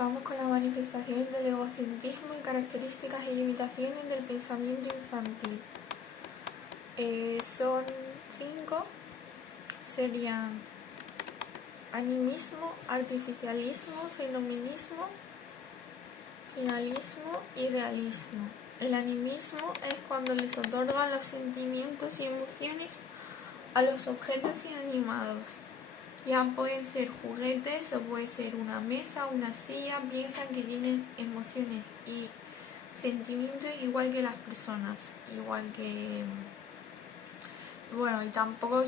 Vamos con las manifestaciones del egocentrismo y características y limitaciones del pensamiento infantil. Son 5, serían animismo, artificialismo, fenomenismo, finalismo y realismo. El animismo es cuando les otorgan los sentimientos y emociones a los objetos inanimados. Ya pueden ser juguetes o puede ser una mesa, una silla. Piensan que tienen emociones y sentimientos igual que las personas, igual que... Bueno, y tampoco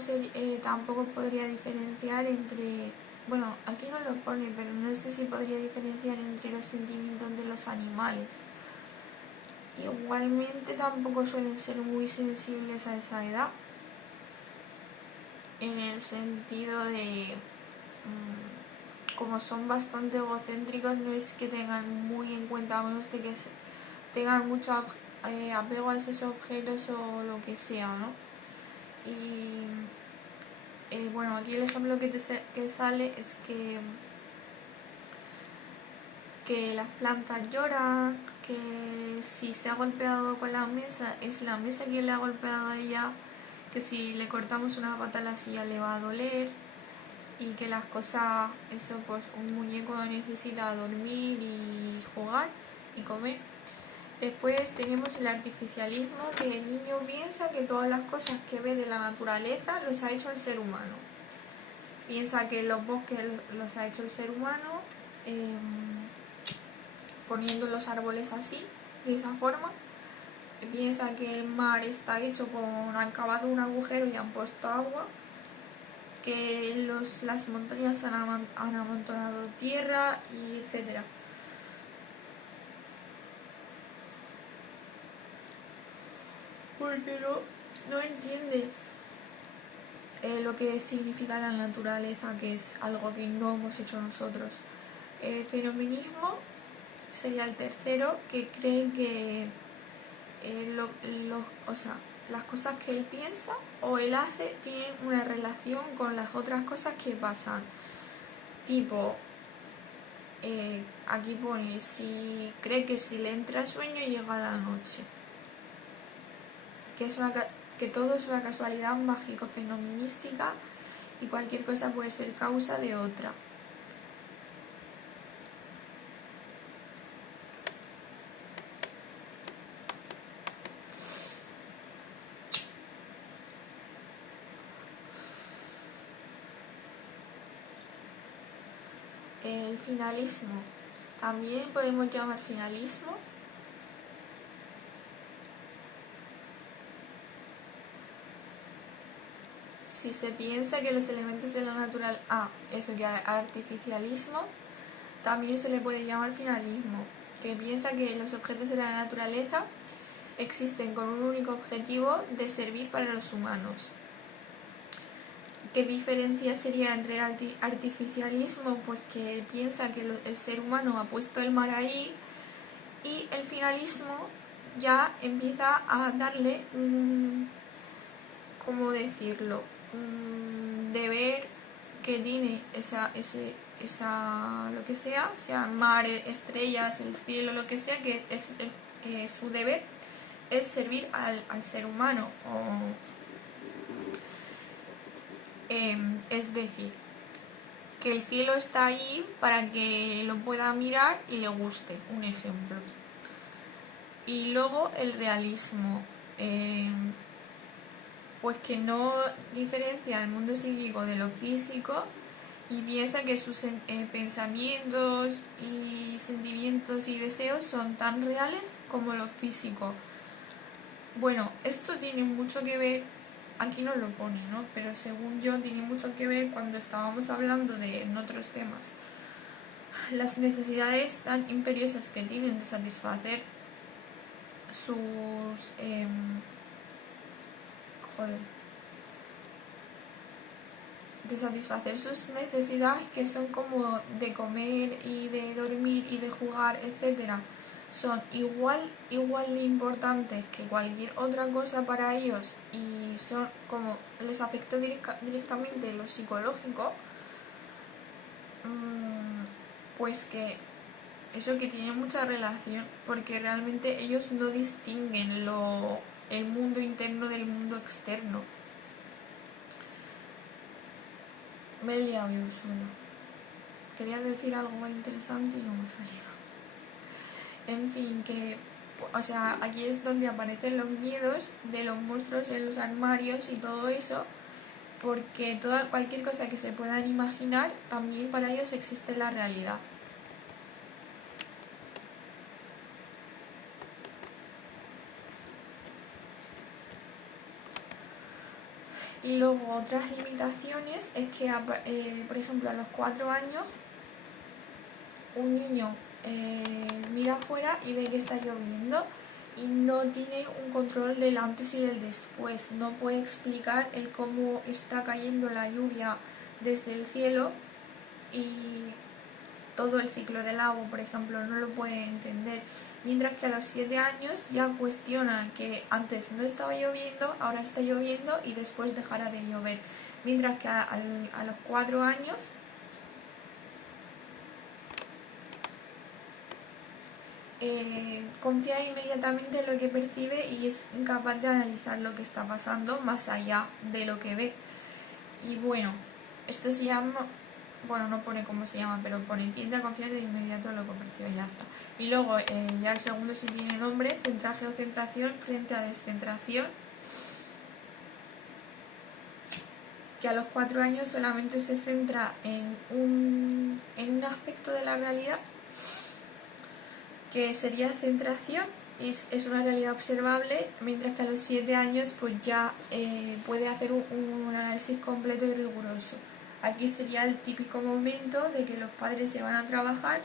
podría diferenciar entre... Bueno, aquí no lo pone, pero no sé si podría diferenciar entre los sentimientos de los animales. Igualmente tampoco suelen ser muy sensibles a esa edad, en el sentido de... como son bastante egocéntricos, no es que tengan muy en cuenta, a menos de que tengan mucho apego a esos objetos o lo que sea, ¿no? Y bueno, aquí el ejemplo que sale es que las plantas lloran, que si se ha golpeado con la mesa, es la mesa quien le ha golpeado a ella, que si le cortamos una pata a la silla le va a doler, y que las cosas, eso pues un muñeco necesita dormir y jugar y comer. Después tenemos el artificialismo, que el niño piensa que todas las cosas que ve de la naturaleza los ha hecho el ser humano. Piensa que los bosques los ha hecho el ser humano, poniendo los árboles así, de esa forma. Piensa que el mar está hecho han cavado un agujero y han puesto agua, que las montañas han amontonado tierra, y etcétera. Porque no entiende lo que significa la naturaleza, que es algo que no hemos hecho nosotros. El fenomenismo sería el tercero, que cree que las cosas que él piensa o él hace tienen una relación con las otras cosas que pasan. Tipo, aquí pone, si cree que si le entra sueño llega la noche. Que todo es una casualidad mágico-fenomenística y cualquier cosa puede ser causa de otra. El finalismo, también podemos llamar finalismo. Si se piensa que los elementos de la naturaleza... que artificialismo, también se le puede llamar finalismo, que piensa que los objetos de la naturaleza existen con un único objetivo de servir para los humanos. ¿Qué diferencia sería entre el artificialismo? Pues que piensa que el ser humano ha puesto el mar ahí, y el finalismo ya empieza a darle ¿cómo decirlo? Deber que tiene lo que sea mar, estrellas, el cielo, lo que sea, que es su deber es servir al ser humano. Es decir, que el cielo está ahí para que lo pueda mirar y le guste, un ejemplo. Y luego el realismo, pues que no diferencia el mundo psíquico de lo físico y piensa que sus pensamientos y sentimientos y deseos son tan reales como lo físico. Bueno, esto tiene mucho que ver, aquí no lo pone, ¿no? Pero según yo tiene mucho que ver cuando estábamos hablando en otros temas. Las necesidades tan imperiosas que tienen de satisfacer sus necesidades, que son como de comer y de dormir y de jugar, etcétera, son igual de importantes que cualquier otra cosa para ellos, y son como les afecta directamente lo psicológico, pues que eso que tiene mucha relación, porque realmente ellos no distinguen el mundo interno del mundo externo. Me he liado yo sola. Quería decir algo más interesante y no me ha salido. En fin, o sea, aquí es donde aparecen los miedos de los monstruos en los armarios y todo eso, porque cualquier cosa que se puedan imaginar, también para ellos existe en la realidad. Y luego otras limitaciones es que, por ejemplo, a los 4 años, un niño mira afuera y ve que está lloviendo y no tiene un control del antes y del después. No puede explicar el cómo está cayendo la lluvia desde el cielo y todo el ciclo del agua, por ejemplo, no lo puede entender. Mientras que a los 7 años ya cuestiona que antes no estaba lloviendo, ahora está lloviendo y después dejará de llover. Mientras que a los 4 años confía inmediatamente en lo que percibe y es incapaz de analizar lo que está pasando más allá de lo que ve. Y bueno, esto se llama, bueno, no pone cómo se llama, pero pone tiende a confiar de inmediato en lo que percibe y ya está. Y luego ya el segundo sí tiene nombre, centraje o centración frente a descentración, que a los 4 años solamente se centra en un aspecto de la realidad, que sería centración, y es una realidad observable, mientras que a los 7 años pues ya puede hacer un análisis completo y riguroso. Aquí sería el típico momento de que los padres se van a trabajar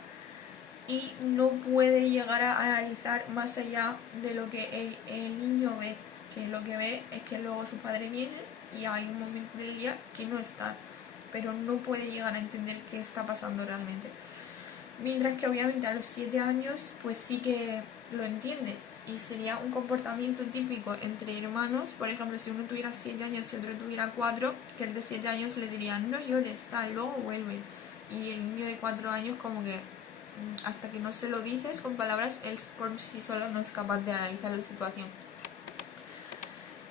y no puede llegar a analizar más allá de lo que el niño ve, que lo que ve es que luego su padre viene y hay un momento del día que no está, pero no puede llegar a entender qué está pasando realmente. Mientras que obviamente a los 7 años pues sí que lo entiende y sería un comportamiento típico entre hermanos. Por ejemplo, si uno tuviera 7 años y otro tuviera 4, que el de 7 años le diría no llores, tal, luego vuelve, y el niño de 4 años como que hasta que no se lo dices con palabras, él por sí solo no es capaz de analizar la situación.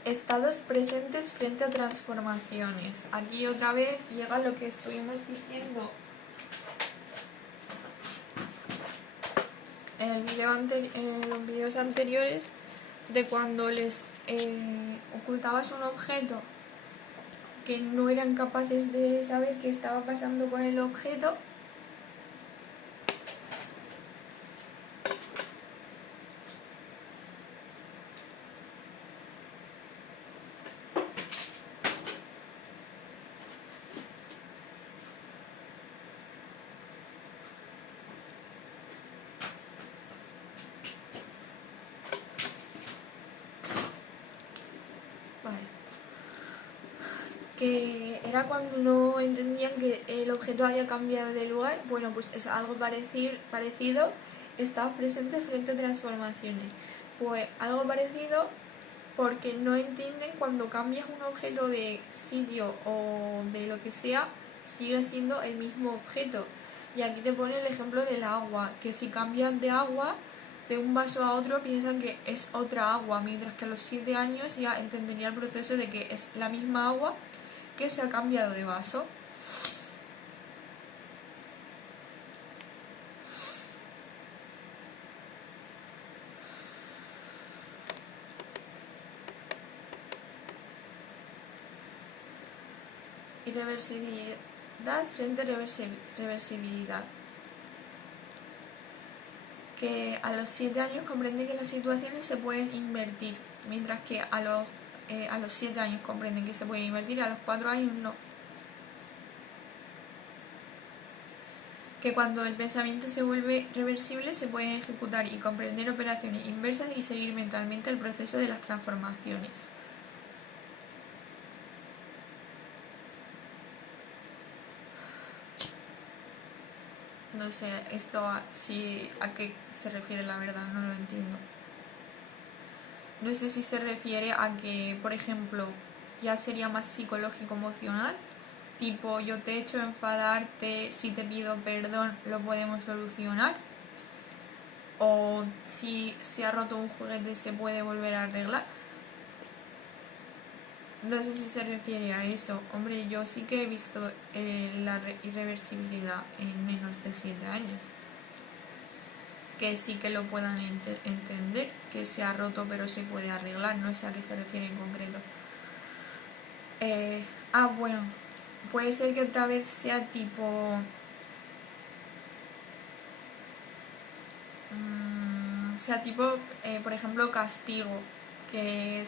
Estados presentes frente a transformaciones. Aquí otra vez llega lo que estuvimos diciendo en los vídeos anteriores, de cuando les ocultabas un objeto que no eran capaces de saber qué estaba pasando con el objeto. Que era cuando no entendían que el objeto había cambiado de lugar. Bueno, pues es algo parecido, estaba presente frente a transformaciones. Pues algo parecido, porque no entienden cuando cambias un objeto de sitio o de lo que sea, sigue siendo el mismo objeto. Y aquí te pone el ejemplo del agua, que si cambias de agua de un vaso a otro piensan que es otra agua, mientras que a los 7 años ya entendería el proceso de que es la misma agua que se ha cambiado de vaso. Irreversibilidad frente a reversibilidad. Que a los 7 años comprende que las situaciones se pueden invertir, mientras que a los 7 años comprenden que se puede invertir, a los 4 años no. Que cuando el pensamiento se vuelve reversible se pueden ejecutar y comprender operaciones inversas y seguir mentalmente el proceso de las transformaciones. No sé, esto a qué se refiere, la verdad, no lo entiendo. No sé si se refiere a que, por ejemplo, ya sería más psicológico-emocional, tipo yo te he hecho enfadarte, si te pido perdón lo podemos solucionar, o si se ha roto un juguete se puede volver a arreglar. No sé si se refiere a eso. Hombre, yo sí que he visto la irreversibilidad en menos de 7 años. Que sí que lo puedan entender, que se ha roto pero se puede arreglar, no sé a qué se refiere en concreto. Bueno, puede ser que otra vez sea tipo... por ejemplo, castigo, que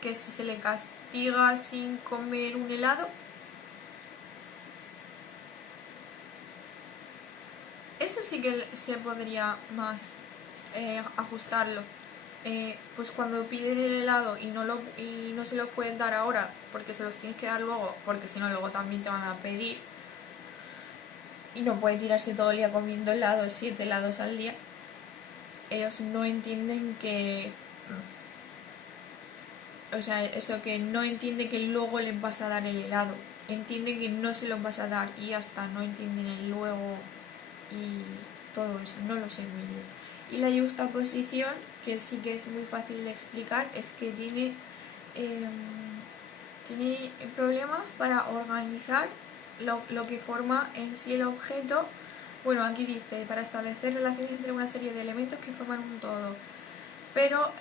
que si se le castiga sin comer un helado, eso sí que se podría más ajustarlo. Pues cuando piden el helado y no se lo pueden dar ahora porque se los tienes que dar luego, porque si no luego también te van a pedir, y no puede tirarse todo el día comiendo helados, 7 helados al día, ellos no entienden que... O sea, eso, que no entiende que luego les vas a dar el helado. Entienden que no se los vas a dar y hasta no entienden el luego y todo eso. No lo sé muy bien. Y la yuxtaposición, que sí que es muy fácil de explicar, es que tiene problemas para organizar lo que forma en sí el objeto. Bueno, aquí dice, para establecer relaciones entre una serie de elementos que forman un todo. Pero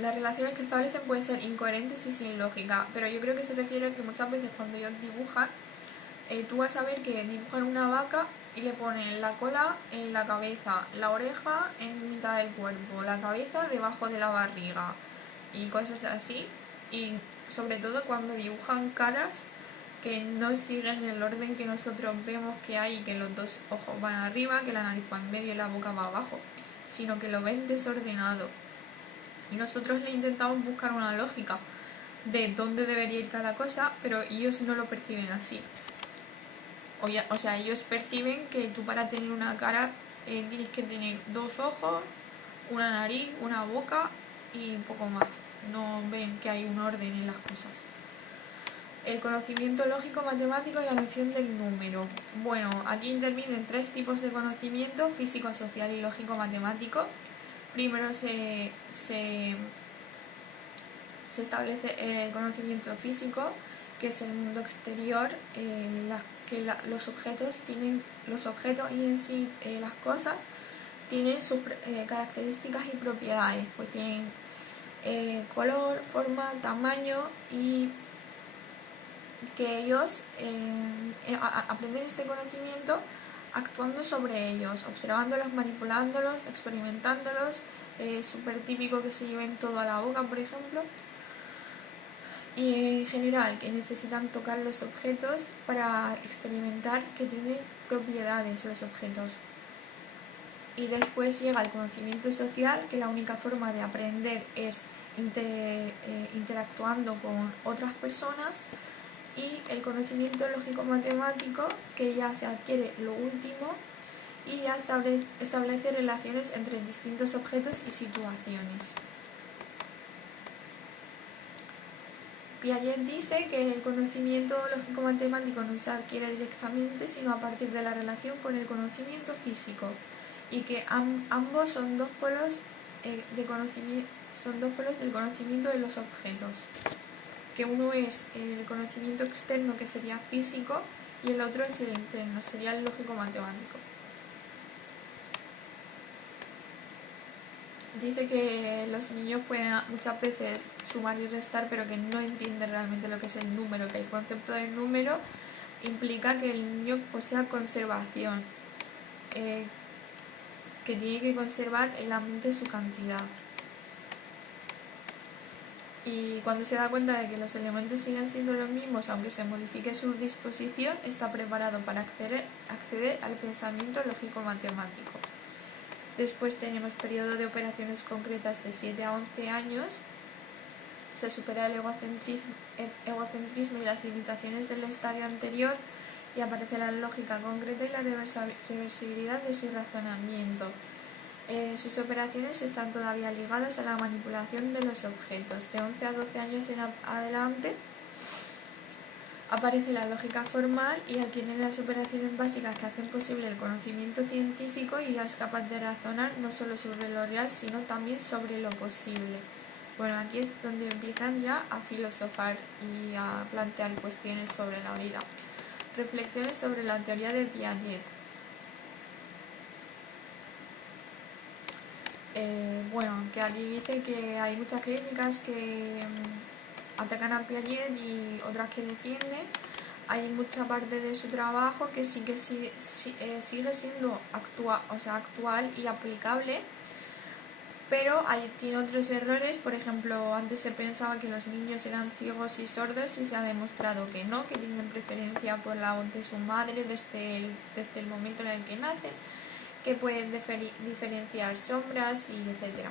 las relaciones que establecen pueden ser incoherentes y sin lógica. Pero yo creo que se refiere a que muchas veces cuando ellos dibujan, tú vas a ver que dibujan una vaca y le ponen la cola en la cabeza, la oreja en mitad del cuerpo, la cabeza debajo de la barriga y cosas así. Y sobre todo cuando dibujan caras que no siguen el orden que nosotros vemos que hay, que los dos ojos van arriba, que la nariz va en medio y la boca va abajo, sino que lo ven desordenado. Y nosotros le intentamos buscar una lógica de dónde debería ir cada cosa, pero ellos no lo perciben así. O sea, ellos perciben que tú para tener una cara tienes que tener 2 ojos, una nariz, una boca y un poco más. No ven que hay un orden en las cosas. El conocimiento lógico-matemático y la noción del número. Bueno, aquí intervienen 3 tipos de conocimiento: físico, social y lógico-matemático. Primero se establece el conocimiento físico, que es el mundo exterior, los objetos y en sí las cosas tienen sus características y propiedades, pues tienen color, forma, tamaño, y que ellos aprenden este conocimiento actuando sobre ellos, observándolos, manipulándolos, experimentándolos. Es súper típico que se lleven todo a la boca, por ejemplo. Y en general, que necesitan tocar los objetos para experimentar que tienen propiedades los objetos. Y después llega el conocimiento social, que la única forma de aprender es interactuando con otras personas. Y el conocimiento lógico-matemático, que ya se adquiere lo último y ya establece relaciones entre distintos objetos y situaciones. Piaget dice que el conocimiento lógico-matemático no se adquiere directamente, sino a partir de la relación con el conocimiento físico, y que ambos son dos polos del conocimiento de los objetos, que uno es el conocimiento externo, que sería físico, y el otro es el interno, sería el lógico-matemático. Dice que los niños pueden muchas veces sumar y restar, pero que no entienden realmente lo que es el número, que el concepto del número implica que el niño posea conservación, que tiene que conservar en la mente su cantidad. Y cuando se da cuenta de que los elementos siguen siendo los mismos, aunque se modifique su disposición, está preparado para acceder al pensamiento lógico-matemático. Después tenemos periodo de operaciones concretas de 7 a 11 años. Se supera el egocentrismo y las limitaciones del estadio anterior, y aparece la lógica concreta y la reversibilidad de su razonamiento. Sus operaciones están todavía ligadas a la manipulación de los objetos. De 11 a 12 años en adelante Aparece la lógica formal y adquiere las operaciones básicas que hacen posible el conocimiento científico y ya es capaz de razonar no solo sobre lo real, sino también sobre lo posible. Bueno, aquí es donde empiezan ya a filosofar y a plantear cuestiones sobre la vida. Reflexiones sobre la teoría de Piaget. Bueno, que aquí dice que hay muchas críticas que atacan a Piaget y otras que defienden. Hay mucha parte de su trabajo que sí que sigue siendo actual y aplicable, pero tiene otros errores. Por ejemplo, antes se pensaba que los niños eran ciegos y sordos y se ha demostrado que no, que tienen preferencia por la voz de su madre desde el momento en el que nacen, que pueden diferenciar sombras y etcétera.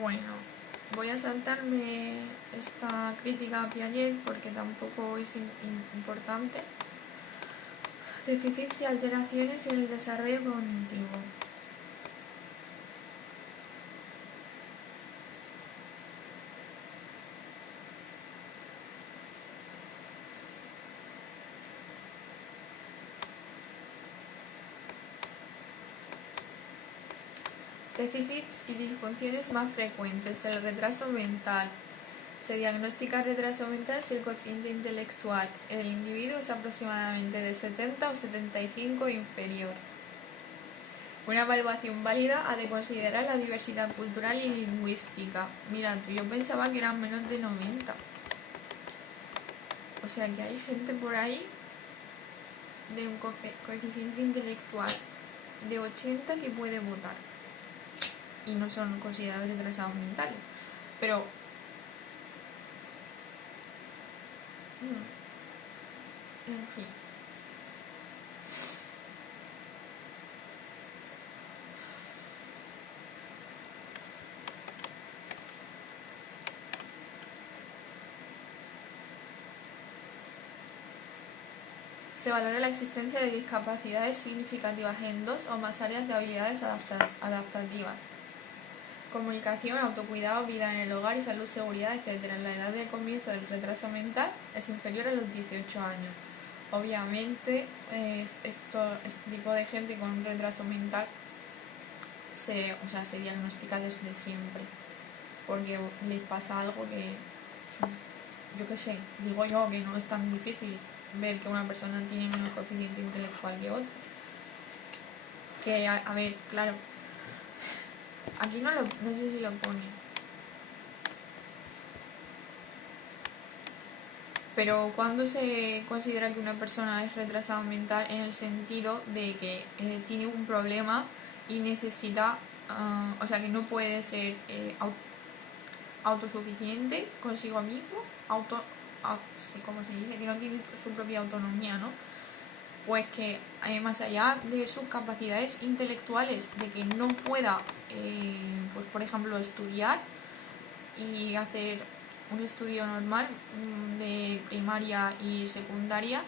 Bueno, voy a saltarme esta crítica a Piaget porque tampoco es importante. Déficits y alteraciones en el desarrollo cognitivo. Déficits y disfunciones más frecuentes. El retraso mental. Se diagnostica retraso mental si el cociente intelectual en el individuo es aproximadamente de 70 o 75 inferior. Una evaluación válida ha de considerar la diversidad cultural y lingüística. Mirad, yo pensaba que eran menos de 90. O sea que hay gente por ahí de un coeficiente intelectual de 80 que puede votar. Y no son considerados retrasados mentales. Pero en fin. Se valora la existencia de discapacidades significativas en 2 o más áreas de habilidades adaptativas. Comunicación, autocuidado, vida en el hogar y salud, seguridad, etc. La edad de comienzo del retraso mental es inferior a los 18 años. Obviamente, este tipo de gente con un retraso mental se diagnostica desde siempre, porque les pasa algo que, yo qué sé, digo yo que no es tan difícil ver que una persona tiene menos coeficiente intelectual que otra. Que, a ver, claro, aquí no sé si lo pone, pero cuando se considera que una persona es retrasada mental en el sentido de que tiene un problema y necesita, que no puede ser autosuficiente consigo mismo, como se dice, que no tiene su propia autonomía, ¿no? Pues que más allá de sus capacidades intelectuales, de que no pueda, pues por ejemplo, estudiar y hacer un estudio normal de primaria y secundaria,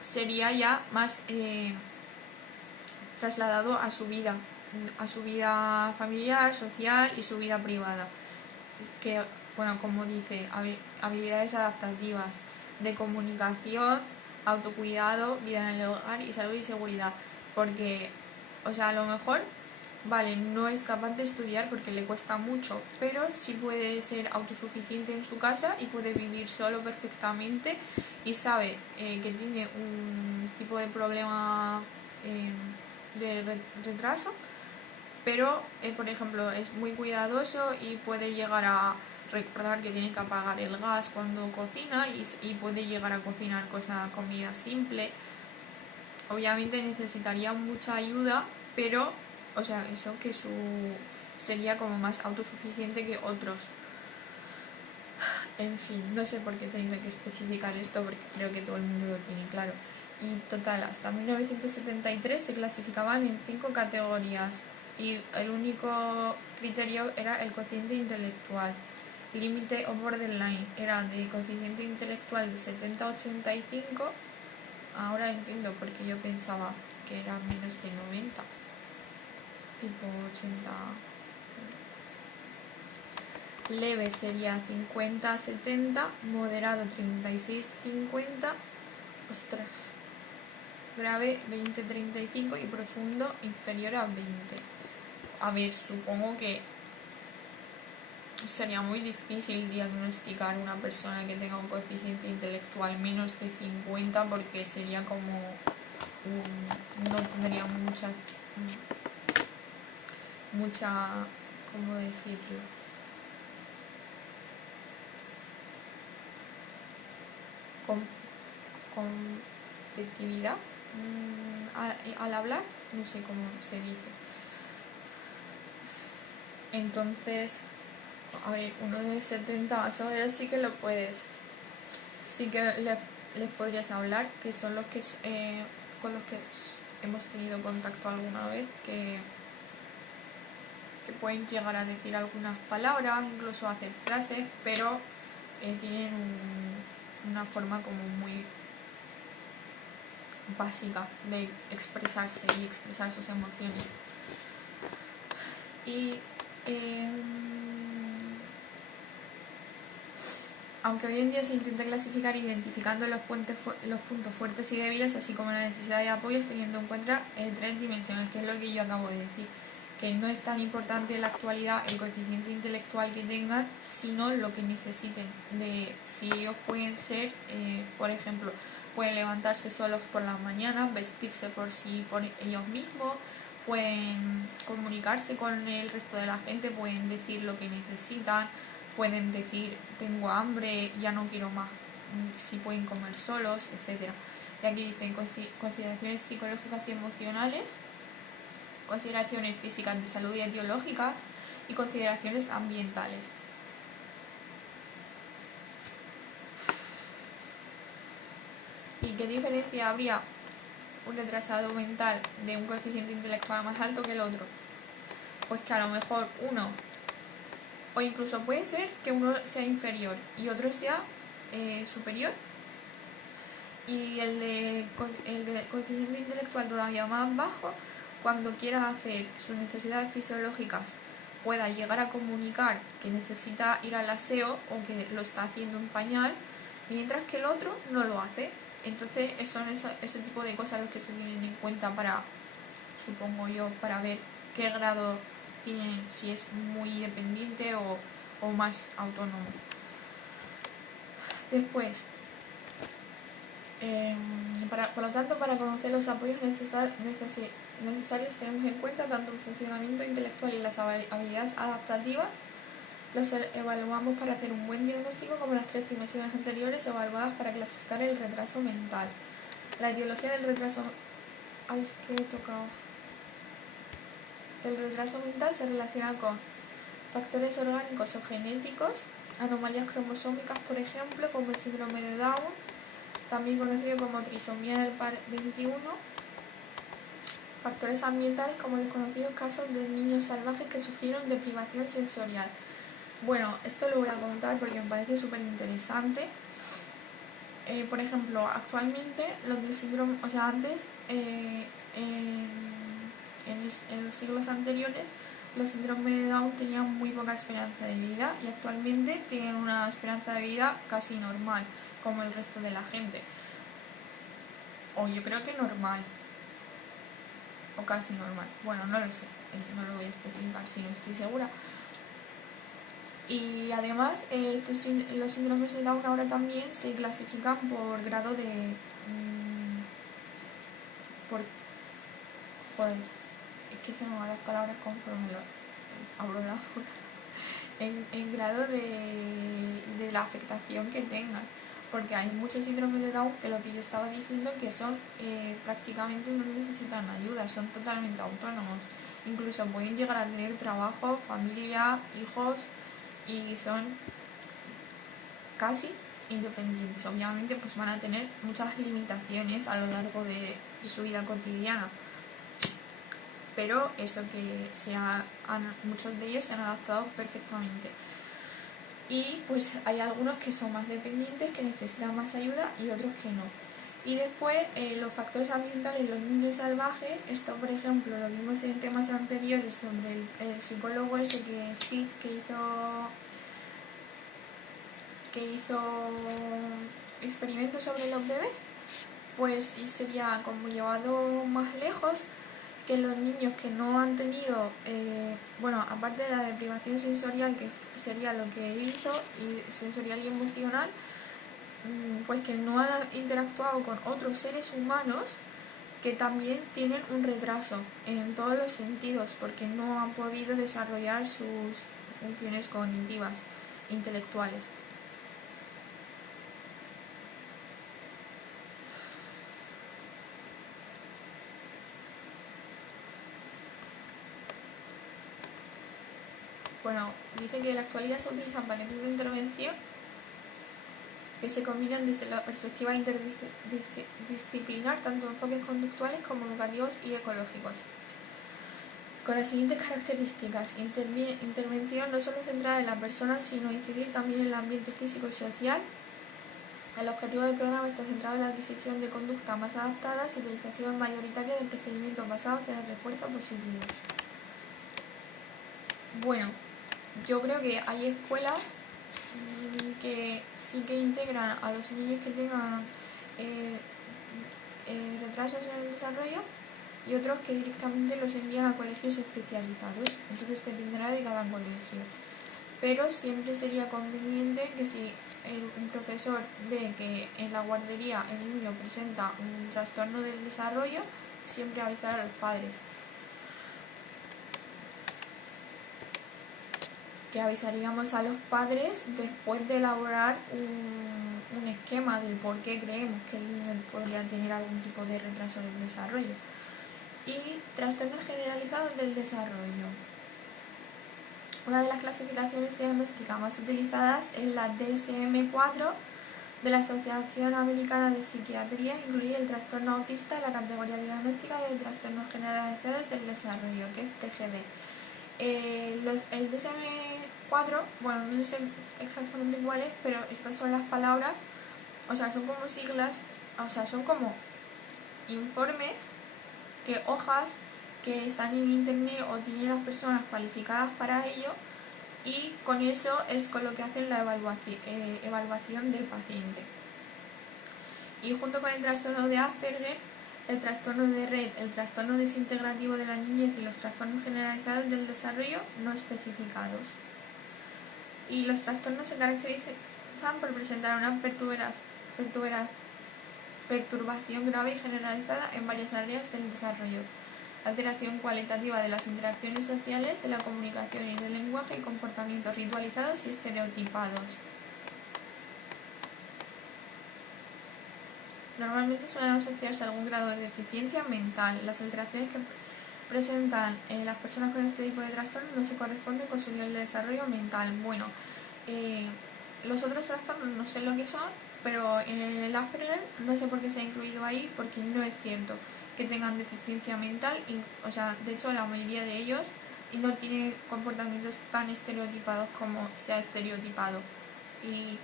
sería ya más trasladado a su vida familiar, social y su vida privada. Que, bueno, como dice, habilidades adaptativas de comunicación, autocuidado, vida en el hogar y salud y seguridad. Porque, a lo mejor, vale, no es capaz de estudiar porque le cuesta mucho, pero sí puede ser autosuficiente en su casa y puede vivir solo perfectamente y sabe que tiene un tipo de problema de retraso, pero por ejemplo es muy cuidadoso y puede llegar a recordar que tiene que apagar el gas cuando cocina y puede llegar a cocinar comida simple. Obviamente necesitaría mucha ayuda, pero eso que sería como más autosuficiente que otros. En fin, no sé por qué tengo que especificar esto porque creo que todo el mundo lo tiene claro. Y total, hasta 1973 se clasificaban en 5 categorías y el único criterio era el cociente intelectual. Límite o borderline era de coeficiente intelectual de 70 a 85. Ahora entiendo porque yo pensaba que era menos de 90, tipo 80. leve sería 50-70, moderado 36-50, ostras, grave 20-35 y profundo inferior a 20. A ver, supongo que sería muy difícil diagnosticar una persona que tenga un coeficiente intelectual menos de 50 porque sería como no tendría mucha, ¿cómo decirlo? Competitividad al hablar, no sé cómo se dice. Entonces, a ver, uno de 70 más o menos sí que lo puedes, sí que les podrías hablar, que son los que con los que hemos tenido contacto alguna vez, que pueden llegar a decir algunas palabras, incluso hacer frases, pero tienen una forma como muy básica de expresarse y expresar sus emociones. Y aunque hoy en día se intenta clasificar identificando los puntos fuertes y débiles, así como la necesidad de apoyos, teniendo en cuenta 3 dimensiones, que es lo que yo acabo de decir, que no es tan importante en la actualidad el coeficiente intelectual que tengan, sino lo que necesiten, de si ellos pueden ser, por ejemplo, pueden levantarse solos por las mañanas, vestirse por ellos mismos, pueden comunicarse con el resto de la gente, pueden decir lo que necesitan, pueden decir tengo hambre, ya no quiero más, si pueden comer solos, etc. Y aquí dicen consideraciones psicológicas y emocionales, consideraciones físicas de salud y etiológicas y consideraciones ambientales. ¿Y qué diferencia habría un retrasado mental de un coeficiente intelectual más alto que el otro? Pues que a lo mejor uno, o incluso puede ser que uno sea inferior y otro sea superior, y el de coeficiente intelectual todavía más bajo, cuando quiera hacer sus necesidades fisiológicas, pueda llegar a comunicar que necesita ir al aseo o que lo está haciendo en pañal, mientras que el otro no lo hace. Entonces son ese tipo de cosas los que se tienen en cuenta para, supongo yo, para ver qué grado tienen, si es muy independiente o más autónomo. Después, por lo tanto, para conocer los apoyos necesarios tenemos en cuenta tanto el funcionamiento intelectual y las habilidades adaptativas. Los evaluamos para hacer un buen diagnóstico, como las 3 dimensiones anteriores evaluadas para clasificar el retraso mental. La etiología del retraso... El retraso mental se relaciona con factores orgánicos o genéticos, anomalías cromosómicas, por ejemplo, como el síndrome de Down, también conocido como trisomía del par 21, factores ambientales como los conocidos casos de niños salvajes que sufrieron de privación sensorial. Bueno, esto lo voy a contar porque me parece súper interesante. Por ejemplo, actualmente los del síndrome, o sea, antes, en los siglos anteriores, los síndromes de Down tenían muy poca esperanza de vida y actualmente tienen una esperanza de vida casi normal, como el resto de la gente. O yo creo que normal. O casi normal. Bueno, no lo sé. No lo voy a especificar si no estoy segura. Y además, los síndromes de Down ahora también se clasifican por grado de... Joder, es que se me van las palabras conforme lo abro la boca. En grado de la afectación que tengan. Porque hay muchos síndromes de Down que lo que yo estaba diciendo que son prácticamente no necesitan ayuda, son totalmente autónomos. Incluso pueden llegar a tener trabajo, familia, hijos y son casi independientes. Obviamente pues van a tener muchas limitaciones a lo largo de su vida cotidiana. Pero eso que muchos de ellos se han adaptado perfectamente. Y pues hay algunos que son más dependientes, que necesitan más ayuda y otros que no. Y después los factores ambientales, los niños salvajes, esto por ejemplo lo vimos en temas anteriores sobre el psicólogo ese que hizo que hizo experimentos sobre los bebés, pues sería como llevado más lejos que los niños que no han tenido, bueno, aparte de la deprivación sensorial, que sería lo que él hizo, y sensorial y emocional, pues que no han interactuado con otros seres humanos que también tienen un retraso en todos los sentidos, porque no han podido desarrollar sus funciones cognitivas, intelectuales. Bueno, dice que en la actualidad se utilizan paquetes de intervención que se combinan desde la perspectiva interdisciplinar, tanto enfoques conductuales como educativos y ecológicos. Con las siguientes características: intervención no solo centrada en la persona, sino incidir también en el ambiente físico y social. El objetivo del programa está centrado en la adquisición de conductas más adaptadas y utilización mayoritaria de procedimientos basados en el refuerzo positivo. Bueno, yo creo que hay escuelas que sí que integran a los niños que tengan retrasos en el desarrollo, y otros que directamente los envían a colegios especializados. Entonces dependerá de cada colegio. Pero siempre sería conveniente que si un profesor ve que en la guardería el niño presenta un trastorno del desarrollo, siempre avisar a los padres. Que avisaríamos a los padres después de elaborar un esquema del por qué creemos que el niño podría tener algún tipo de retraso del desarrollo. Y trastornos generalizados del desarrollo. Una de las clasificaciones diagnósticas más utilizadas es la DSM-4 de la Asociación Americana de Psiquiatría. Incluye el trastorno autista en la categoría diagnóstica de trastornos generalizados del desarrollo, que es TGD. El DSM-4, bueno, no sé exactamente cuál es, pero estas son las palabras, o sea, son como siglas, o sea, son como informes, hojas que están en internet o tienen las personas cualificadas para ello, y con eso es con lo que hacen la evaluación del paciente. Y junto con el trastorno de Asperger, el trastorno de Rett, el trastorno desintegrativo de la niñez y los trastornos generalizados del desarrollo no especificados. Y los trastornos se caracterizan por presentar una perturbación grave y generalizada en varias áreas del desarrollo, alteración cualitativa de las interacciones sociales, de la comunicación y del lenguaje, y comportamientos ritualizados y estereotipados. Normalmente suelen asociarse a algún grado de deficiencia mental. Las alteraciones que presentan las personas con este tipo de trastornos no se corresponden con su nivel de desarrollo mental. Bueno, los otros trastornos no sé lo que son, pero en el Asperger no sé por qué se ha incluido ahí, porque no es cierto que tengan deficiencia mental, o sea, de hecho la mayoría de ellos no tienen comportamientos tan estereotipados como se ha estereotipado, y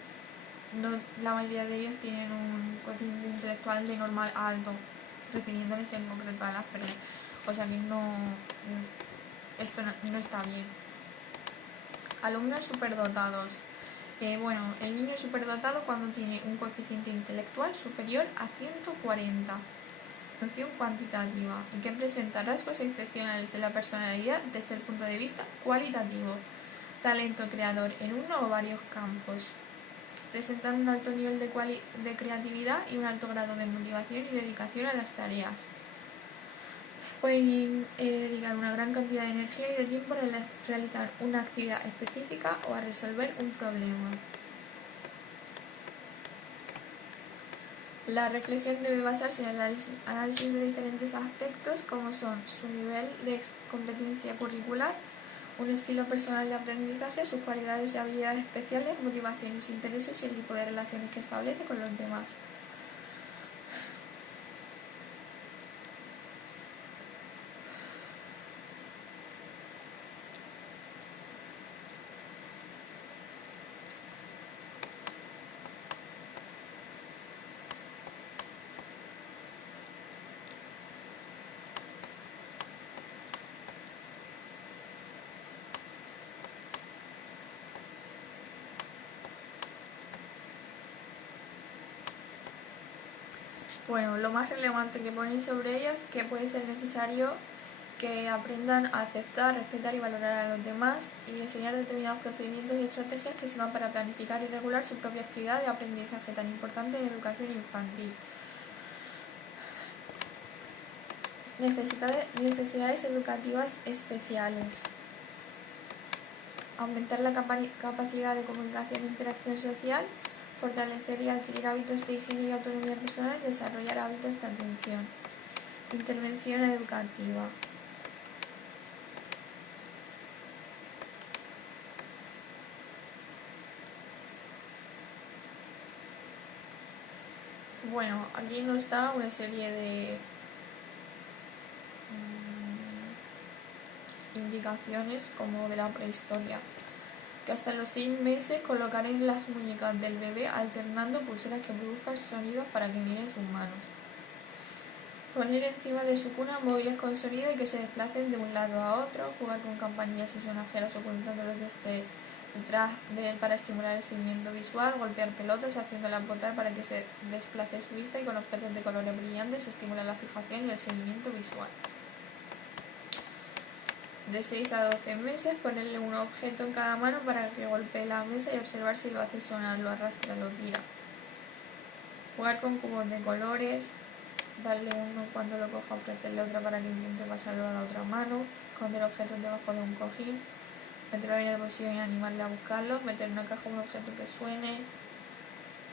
no, la mayoría de ellos tienen un coeficiente intelectual de normal a alto, refiriéndoles en concreto al Asperger, o sea que esto no está bien. Alumnos superdotados. Bueno, el niño es superdotado cuando tiene un coeficiente intelectual superior a 140. Noción cuantitativa, y que presenta rasgos excepcionales de la personalidad desde el punto de vista cualitativo. Talento creador en uno o varios campos. Presentan un alto nivel de creatividad y un alto grado de motivación y dedicación a las tareas. Pueden dedicar una gran cantidad de energía y de tiempo a realizar una actividad específica o a resolver un problema. La reflexión debe basarse en el análisis de diferentes aspectos, como son su nivel de competencia curricular, un estilo personal de aprendizaje, sus cualidades y habilidades especiales, motivaciones, intereses y el tipo de relaciones que establece con los demás. Bueno, lo más relevante que ponen sobre ellos es que puede ser necesario que aprendan a aceptar, respetar y valorar a los demás y enseñar determinados procedimientos y estrategias que sirvan para planificar y regular su propia actividad de aprendizaje tan importante en educación infantil. Necesidades educativas especiales. Aumentar la capacidad de comunicación e interacción social, fortalecer y adquirir hábitos de higiene y autonomía personal y desarrollar hábitos de atención. Intervención educativa. Bueno, aquí nos da una serie de indicaciones como de la prehistoria. Que hasta los 6 meses colocar en las muñecas del bebé alternando pulseras que produzcan sonidos para que miren sus manos. Poner encima de su cuna móviles con sonido y que se desplacen de un lado a otro. Jugar con campanillas y sonajeras ocultándolos detrás de él para estimular el seguimiento visual. Golpear pelotas haciéndola botar para que se desplace su vista y con objetos de colores brillantes se estimula la fijación y el seguimiento visual. De 6 a 12 meses, ponerle un objeto en cada mano para que golpee la mesa y observar si lo hace sonar, lo arrastra, lo tira. Jugar con cubos de colores, darle uno cuando lo coja, ofrecerle otro para que intente pasarlo a la otra mano, esconder objetos debajo de un cojín, meterlo en el bolsillo y animarle a buscarlo, meter en una caja un objeto que suene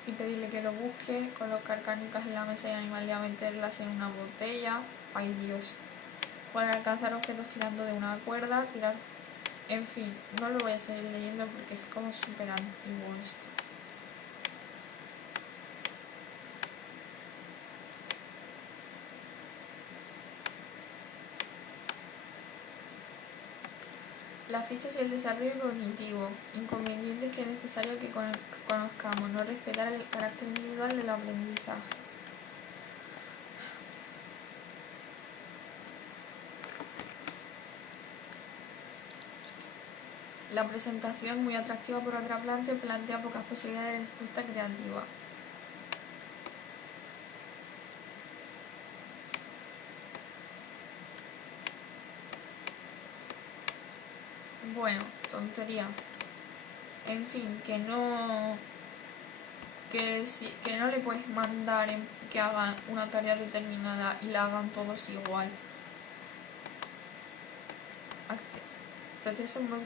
y pedirle que lo busque, colocar canicas en la mesa y animarle a meterlas en una botella. ¡Ay, Dios! Para alcanzar objetos tirando de una cuerda, tirar... En fin, no lo voy a seguir leyendo porque es como súper antiguo esto. Las fichas y el desarrollo cognitivo. Inconvenientes que es necesario que conozcamos. No respetar el carácter individual del aprendizaje. La presentación, muy atractiva por otra parte, plantea pocas posibilidades de respuesta creativa. Bueno, tonterías. En fin, que no le puedes mandar que hagan una tarea determinada y la hagan todos igual. Proceso muy